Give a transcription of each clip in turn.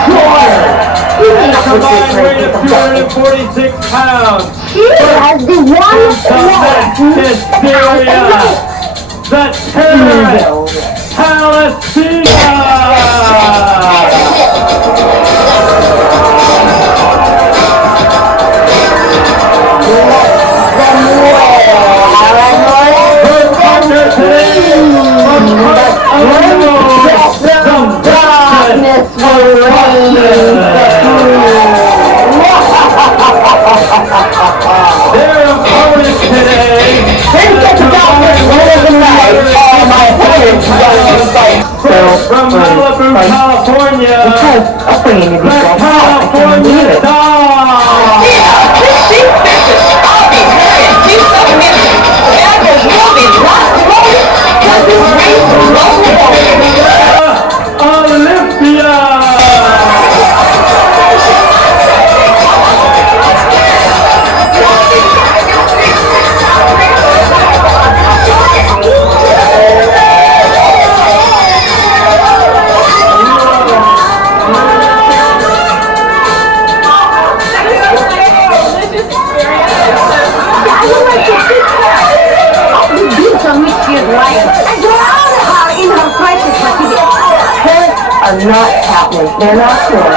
At a combined weight of 246 pounds. She has the one Syria, the terrorist Palestina. Her partner today from their opponent today from Malibu, California, the California Dog. Olympia. Are not happening. They're not sure.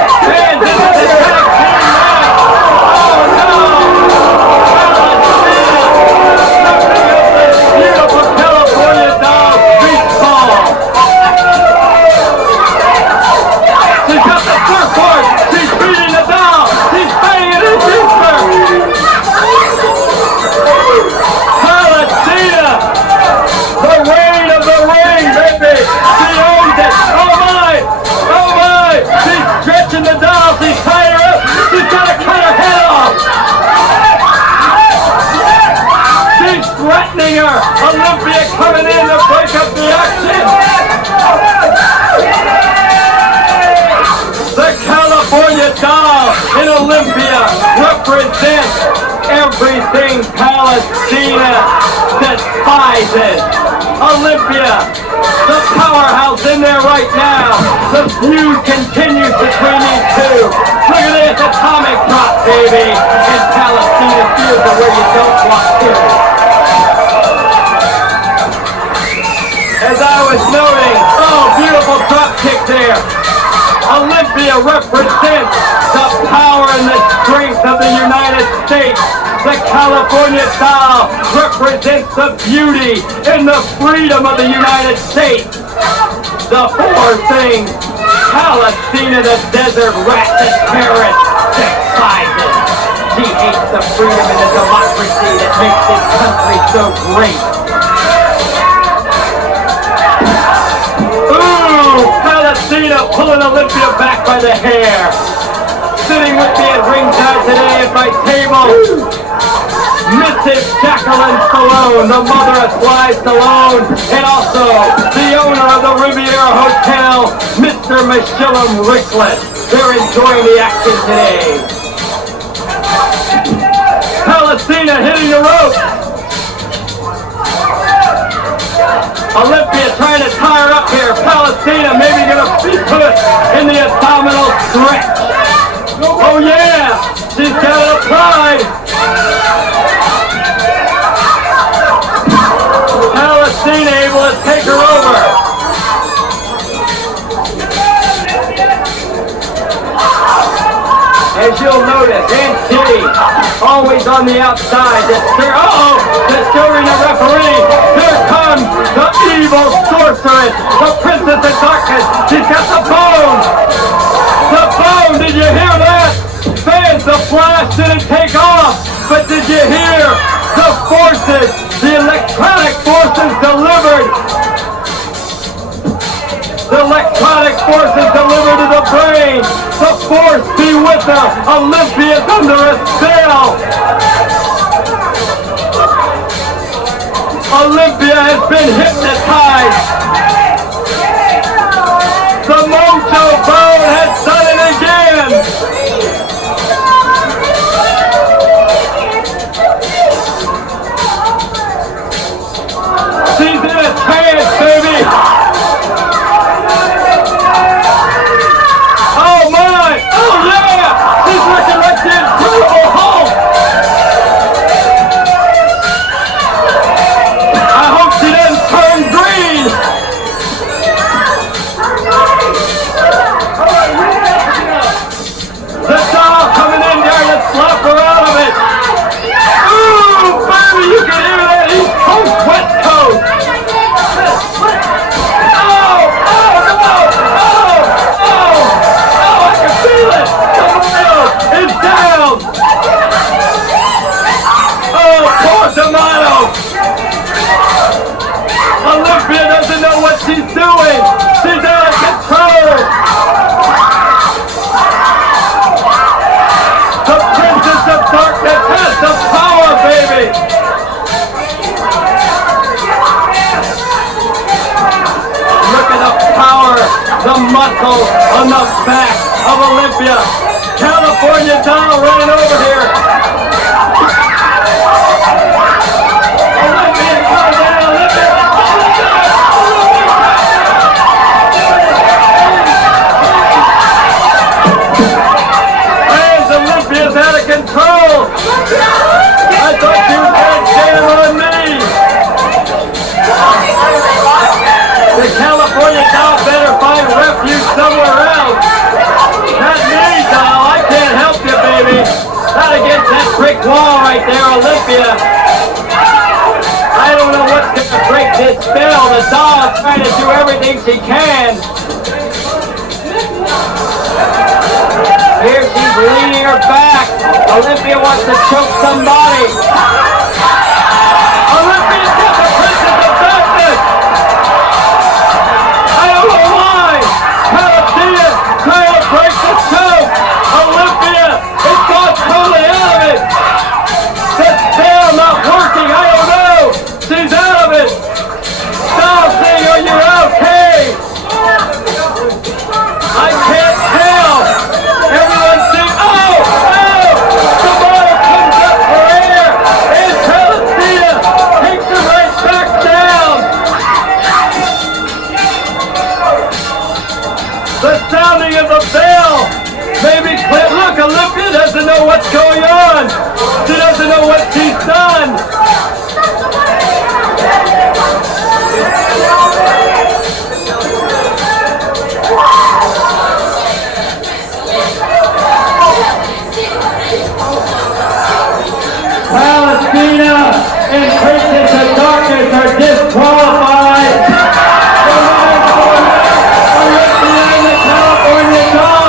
Beautiful California dog beach ball. She's got the surfboard. She's beating the dog. She's banging it deeper. Palestina, the reign of the ring, baby. She owns it. Oh my. Oh my. She's stretching the dog. She's tying her up. She's got to cut her head off. She's threatening her. Olympia coming in to break up the action. The California Doll in Olympia represents everything Palestina despises. Olympia, the powerhouse in there right now. The feud continues between these two. Look at this atomic drop, baby. And Palestina feels it where you don't want to. As I was noting, oh, beautiful drop kick there. Olympia represents the power and the strength of the United States. The California Doll represents the beauty and the freedom of the United States. The four things Palestina, the desert rat, the terrorist, despises. She hates the freedom and the democracy that makes this country so great. Palestina pulling Olympia back by the hair. Sitting with me at ringside today at my table, Mrs. Jacqueline Stallone, the mother of Sly Stallone, and also the owner of the Riviera Hotel, Mr. Michelin Rickless. They're enjoying the action today. Palestina hitting the rope. Olympia trying to tie her up here. Palestina maybe going to be put in the abdominal stretch. Oh yeah, she's got it applied. Palestina able to take her over. As you'll notice, Aunt Kitty always on the outside. Disturbing the referee. Here comes the evil sorceress, the princess of darkness. She's got the bone. The bone, did you hear that? Fans, the flash didn't take off, but did you hear the forces, the electronic forces delivered? The electronic forces delivered to the brain. The force be with her. Olympia's under a spell. Olympia has been hypnotized. The Mojo Bone has done it again. She's in a trance, baby. Oh my! the back of Olympia. California doll running over here. Olympia coming down. Olympia. Man, Olympia's out of control. I thought you had jam on me. The California doll better find refuge somewhere else. Not me, doll. I can't help you, baby. Not against that brick wall right there, Olympia. I don't know what's going to break this spell. The doll's trying to do everything she can. Here she's leaning her back. Olympia wants to choke somebody. Olympia's got the princess of darkness. I don't know why. Palestina trying to break the choke. Olympia is gone totally out of it. The spell not working. I don't know. She's out of it. Stop saying, are you okay? I can't tell. Everyone see, oh! Somebody comes up for air. And Palestina takes her right back down. The sounding of the bell. Maybe Clint, look, Olympia doesn't know what's going on. She doesn't know what she's done. Palestina and Princess of Darkness are disqualified. Olympia and the California doll.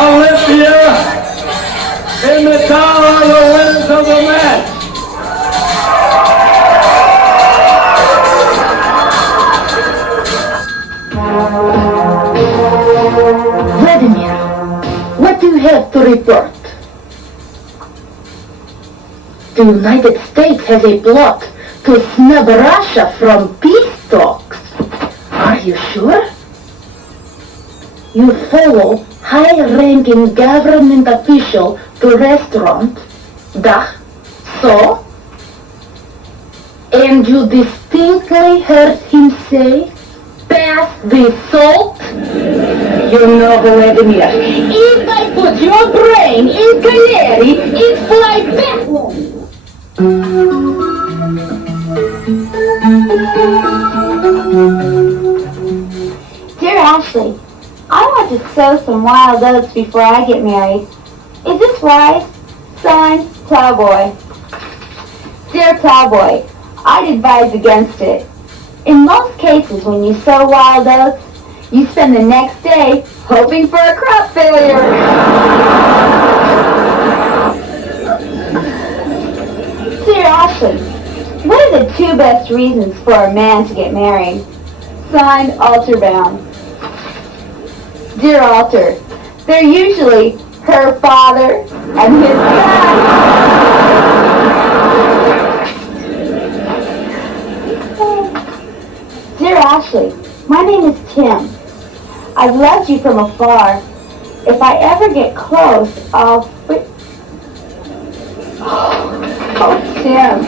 Olympia and the doll are the winners of the match. Vladimir, what do you have to report? The United States has a plot to snub Russia from peace talks. Are you sure? You follow high-ranking government official to restaurant, Dah, so? And you distinctly heard him say, pass the salt? You know, Vladimir, if I put your brain in canary, it fly backwards. Dear Ashley, I want to sow some wild oats before I get married. Is this wise? Signed, Plowboy. Dear Plowboy, I'd advise against it. In most cases, when you sow wild oats, you spend the next day hoping for a crop failure. Dear Ashley, what are the two best reasons for a man to get married? Signed, Alterbound. Dear Alter, they're usually her father and his dad. Dear Ashley, my name is Tim. I've loved you from afar. If I ever get close, I'll... Oh, Tim,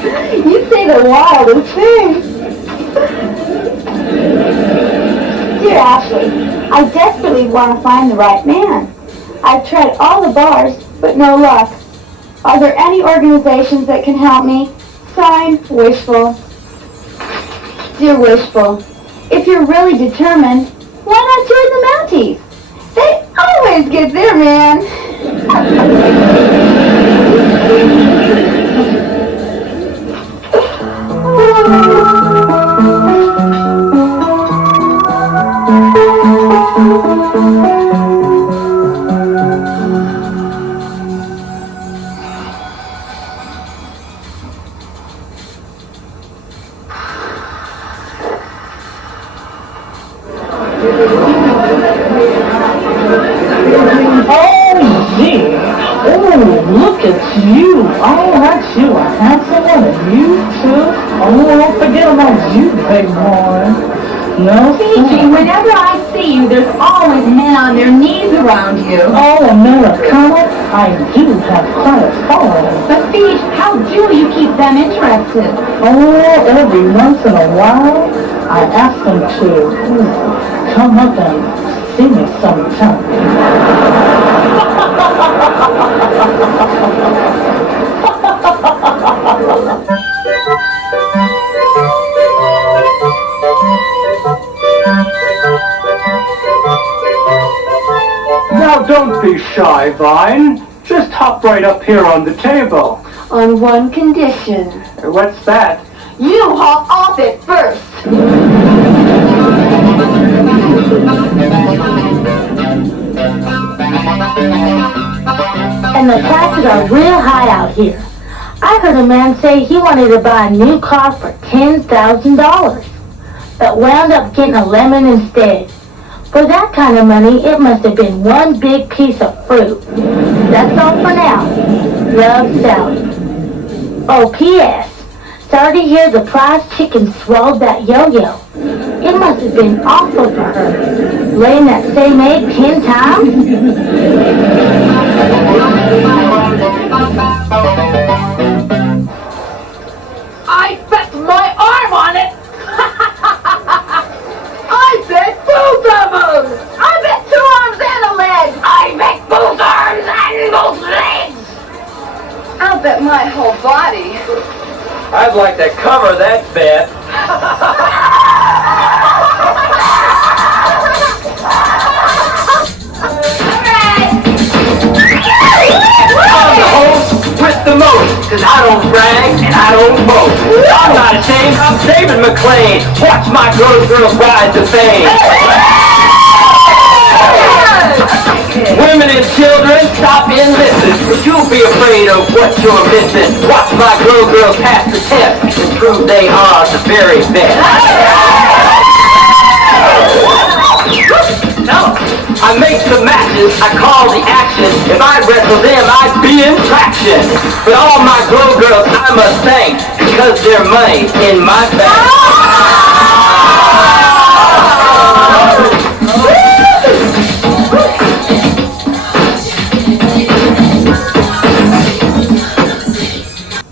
you say the wildest things. Dear Ashley, I desperately want to find the right man. I've tried all the bars, but no luck. Are there any organizations that can help me? Signed, Wishful. Dear Wishful, if you're really determined, why not join the Mounties? They always get their man. Oh, look at you. Oh, aren't you a handsome one? And you too? Oh, don't forget about you, big boy. No, Fiji, whenever I see you, there's always men on their knees around you. Oh, Americana, I do have quite a following. But Fiji, how do you keep them interested? Oh, every once in a while, I ask them to come up and see me sometime. Now don't be shy, Vine. Just hop right up here on the table. On one condition. What's that? You hop off it first. And the prices are real high out here. I heard a man say he wanted to buy a new car for $10,000, but wound up getting a lemon instead. For that kind of money, it must have been one big piece of fruit. That's all for now. Love, Sally. Oh, P.S. Sorry to hear the prize chicken swallowed that yo-yo. It must have been awful for her, laying that same egg 10 times. I bet my arm on it. I bet both of them. I bet 2 arms and a leg. I bet both arms and both legs. I'll bet my whole body. I'd like to cover that bet. I'm the host with the most, 'cause I don't brag and I don't boast. I'm not ashamed, I'm David McClain. Watch my girls rise to fame. Women and children, stop and listen, 'cause you'll be afraid of what you're missing. Watch my girls pass the test and prove they are the very best. No, I make the matches, I call the action. If I wrestle them, I'd be in traction. But all my girls I must thank, because their money in my bank.